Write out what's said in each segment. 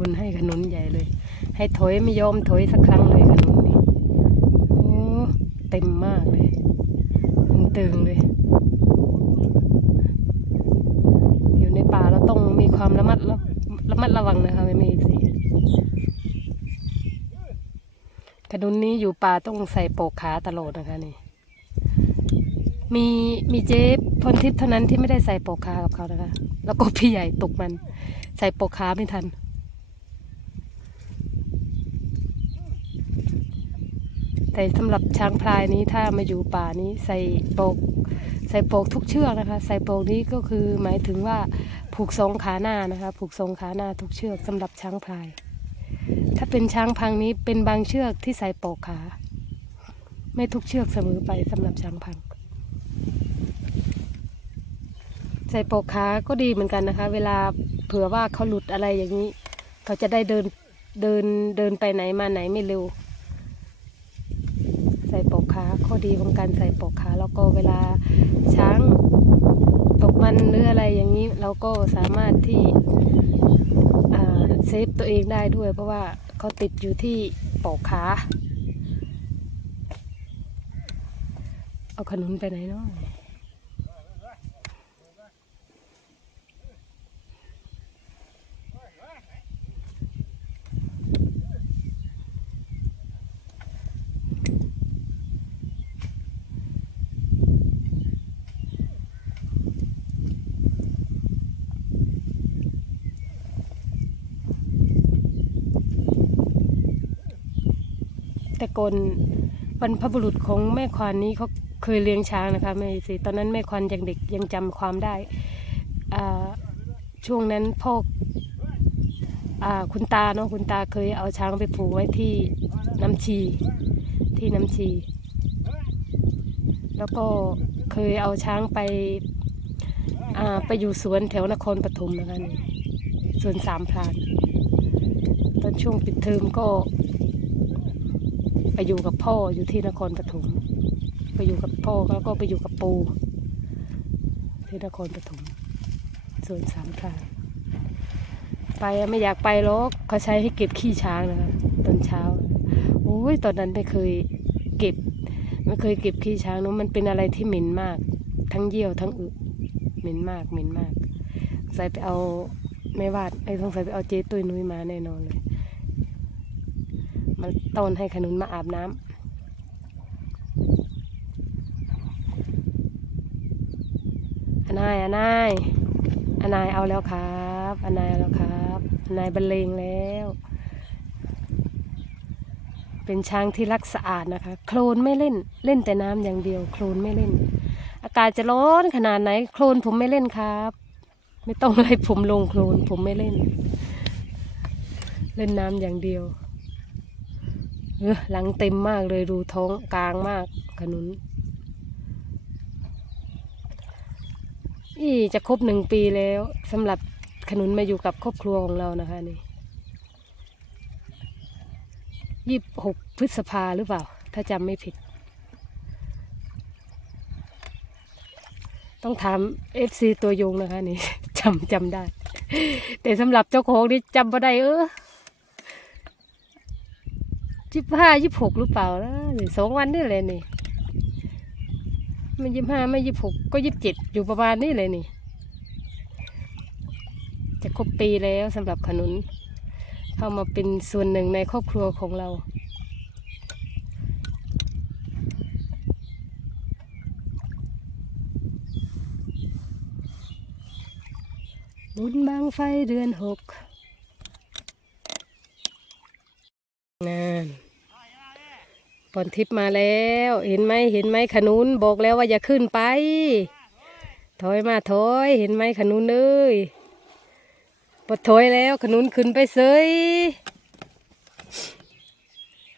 บนให้ขนุนใหญ่เลย ให้ถอยไม่ยอมถอยสักครั้งเลยขนุนนี่โอ้เต็มมากเลยตึงเลย อยู่ในป่าเราต้องมีความระมัดระระมัดระวังนะคะไม่มีสิขนุนนี้อยู่ป่าต้องใส่โปกขาตลอดนะคะนี่ มีมีเจ๊พรทิพย์เท่านั้นที่ไม่ได้ใส่โปกขากับเขานะคะ แล้วก็พี่ใหญ่ตกมัน ใส่โปกขาไม่ทัน แต่สำหรับช้างพลายนี้ถ้ามาอยู่ป่านี้ใส่โปกใส่โปกทุกเชือกนะคะ ใส่โปกนี้ก็คือหมายถึงว่าผูกทรงขาหน้านะคะ ผูกทรงขาหน้าทุกเชือกสำหรับช้างพลาย ถ้าเป็นช้างพังนี้เป็นบางเชือกที่ใส่โปกขา ไม่ทุกเชือกเสมอไปสำหรับช้างพัง ใส่โปกขาก็ดีเหมือนกันนะคะ เวลาเผื่อว่าเขาหลุดอะไรอย่างนี้ เขาจะได้เดินเดินเดินไปไหนมาไหนไม่เร็ว ใส่ปกขาข้อ ดีของการใส่ปกขาแล้วก็เวลาช้างตกมันหรืออะไรอย่างนี้เราก็สามารถที่อ่าเซฟตัวเองได้ด้วย เพราะว่าเขาติดอยู่ที่ปกขาเอาขนุนไปไหนเนาะ แต่ก่อนบรรพบุรุษของแม่ควานนี้เขาเคยเลี้ยงช้างนะคะแม่สิตอนนั้นแม่ควานยังเด็กยังจำความได้ช่วงนั้นพ่อคุณตาเนาะคุณตาเคยเอาช้างไปผูกไว้ที่น้ำชีที่น้ำชี แล้วก็เคยเอาช้างไปไปอยู่สวนแถวนครปฐมนะคะนี่สวนสามพราน ตอนช่วงปิดเทอมก็ ไปอยู่กับพ่ออยู่ที่นครปฐมไปอยู่กับพ่อแล้วก็ไปอยู่กับปูที่นครปฐมส่วนสามพรานไปไม่อยากไปหรอกเขาใช้ให้เก็บขี้ช้างนะคะตอนเช้าโอ้ยตอนนั้นไม่เคยเก็บไม่เคยเก็บขี้ช้างเนอะมันเป็นอะไรที่เหม็นมาก ทั้งเยี่ยวทั้งอึเหม็นมากเหม็นมากใส่ไปเอาไม่วาดไอ้ต้องใส่ไปเอาเจ๊ตุยนุ้ยมาแน่นอนเลย มาต้อนให้ขนุนมาอาบน้ำอนายอนายอนายเอาแล้วครับอนายเอาแล้วครับอนายบรรเลงแล้ว เป็นช้างที่รักสะอาดนะคะ โคลนไม่เล่นเล่นแต่น้ำอย่างเดียว โคลนไม่เล่น อากาศจะร้อนขนาดไหน โคลนผมไม่เล่นครับ ไม่ต้องอะไรผมลงโคลนผมไม่เล่น เล่นน้ำอย่างเดียว เออหลังเต็มมากเลยดูท้องกลางมากขนุนอีจะครบหนึ่งปีแล้วสำหรับขนุนมาอยู่กับครอบครัวของเรานะคะนี่ยี่สิบหกพฤษภาหรือเปล่า ถ้าจำไม่ผิด ต้องถามเอฟซีตัวยงนะคะนี่จำจำได้ แต่สำหรับเจ้าของนี่จำไม่ได้เออ ยี่สิบห้ายี่สิบหกหรือเปล่านะนี่สองวันนี่เลยนี่ไม่ยี่สิบห้าไม่ยี่สิบหกก็ยี่สิบเจ็ดอยู่ประมาณนี้เลยนี่ จะครบปีแล้วสำหรับขนุน เข้ามาเป็นส่วนหนึ่งในครอบครัวของเราบุญบางไฟเดือนหกนาน ปอนทิพย์มาแล้ว เห็นไหมเห็นไหมขนุนบอกแล้วว่าอย่าขึ้นไป ถอยมาถอยเห็นไหมขนุนเอ้ยปดถอยแล้วขนุนขึ้นไปเฉย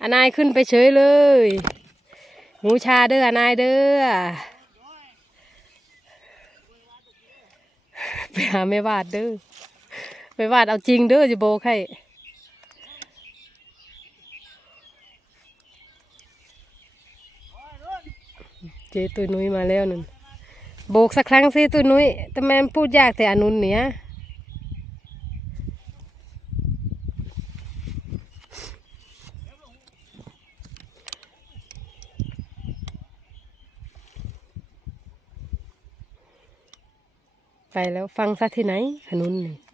อานายขึ้นไปเฉยเลยหมูชาเด้ออานายเด้อไปหาแม่วาดเด้อไปวาดเอาจริงเด้อจะโบกให้ เจตุยนุ้ยมาแล้วนุ่นโบกสักครั้งสิตุยนุ้ยทำไมพูดยากแต่อนุนเนี่ยไปแล้วฟังซะที่ไหนขนุนนี่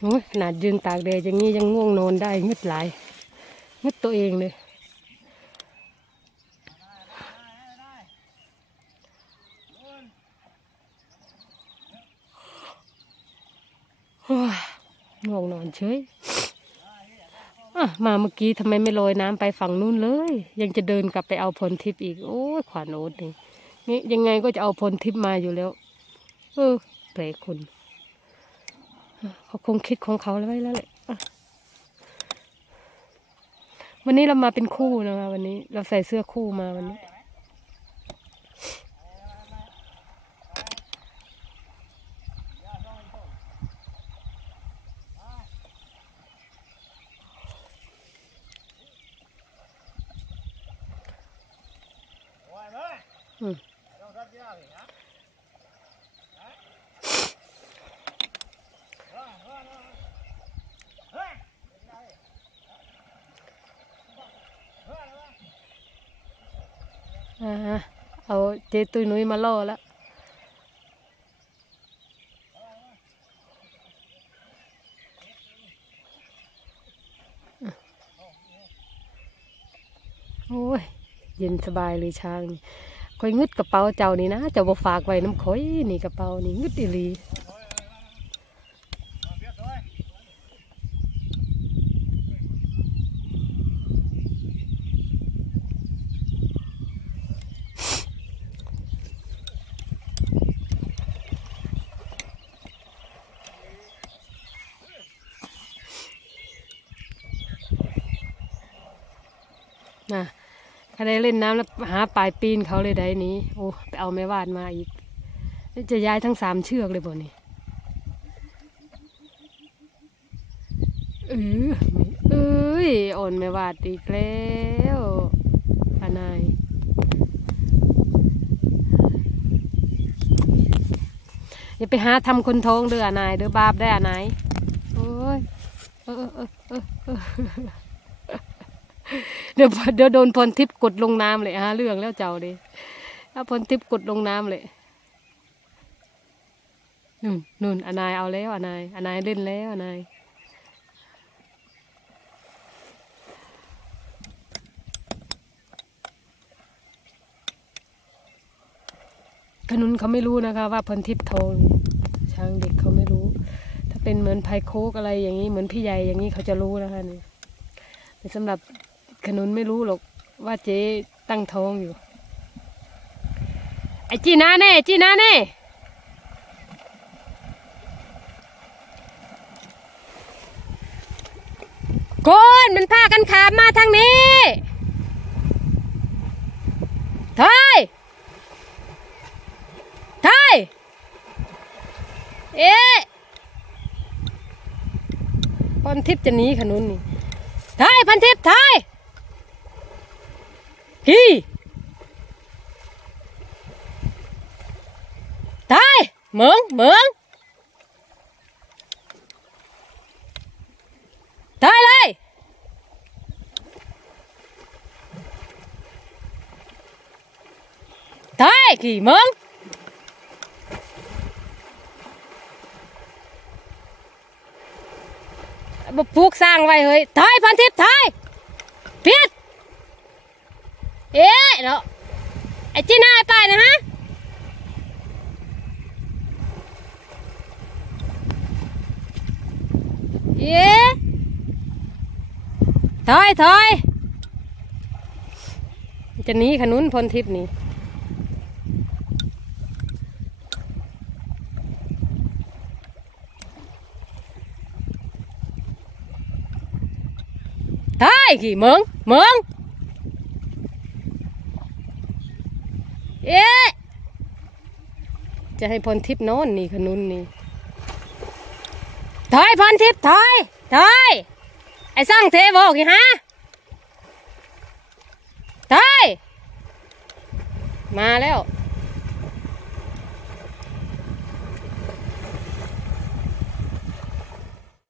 ขนาดยืนตากแดดอย่างนี้ยังง่วงนอนได้งึดหลายงึดตัวเองเลย ง่วงนอนเฉยอะมาเมื่อกี้ทำไมไม่ลอยน้ำไปฝั่งนู้นเลย ยังจะเดินกลับไปเอาพลทิพย์อีก โอ้ยขวานโอ๊ตนี่นี่ยังไงก็จะเอาพลทิพย์มาอยู่แล้ว เออแปลกคุณ เขาคงคิดของเขาไว้แล้วแหละอะวันนี้เรามาเป็นคู่นะคะวันนี้ เราใส่เสื้อคู่มาวันนี้อืมอ่า เอาเจตุยนุ้ยมาล่อแล้วโอ้ย เย็นสบายเลยช้างนี่คอยงึดกระเป๋าเจ้านี่นะ เจ้าบ่ฝากไว้น้ำข่อยนี่กระเป๋านี่งึดอีหลี นะถ้าได้เล่นน้ำแล้วหาปลายปีนเขาเลยได้นี้ โอ้ไปเอาแม่วาดมาอีก จะย้ายทั้งสามเชือกเลยบ่นี่เออเอ้ยอ่อนแม่วาดอีกแล้วอานายอย่าไปหาทำคนท้องเด้ออานายเด้อบาปได้ออานายโอ้ยเออเออเออ เดี๋ยวเดี๋ยวโดนพรทิพย์กดลงน้ำเลยฮะเรื่องแล้วเจ้าดิถ้าพรทิพย์กดลงน้ำเลยนู่นนู่นอนายเอาแล้วอนายอนายเล่นแล้วอนายขนุนเขาไม่รู้นะคะ ว่าพรทิพย์ทองช้างเด็กเขาไม่รู้ ถ้าเป็นเหมือนไพโคกอะไรอย่างนี้เหมือนพี่ใหญ่อย่างนี้เขาจะรู้นะคะนี่แต่สำหรับ ขนุนไม่รู้หรอกว่าเจ๊ตั้งท้องอยู่ ไอ้จีน่าเน่จีน่าเน่โกนมันพากันขามมาทางนี้ถอยถอยเอ๊ะพันทิพย์จะหนีขนุนนี่ถอยพันทิพย์ถอย ฮีตายเหมืองเหมืองตายเลยตายขี่เหมืองบปลูกสร้างไว้เฮ้ยตายพันทิพย์ตายเพียด เอ๊ะเนาะไอ้จีน่าไปนะฮะเอ๊ะถอยถอยจะหนีขนุนพลทิพย์นี่ตอยกี่มึงมึง เอ๊ะจะให้พรทิพย์นอนนี่ขนุนนี่ถอยพรทิพย์ถอยถอยไอ้สร้างเทโบกี่ฮะถอยมาแล้ว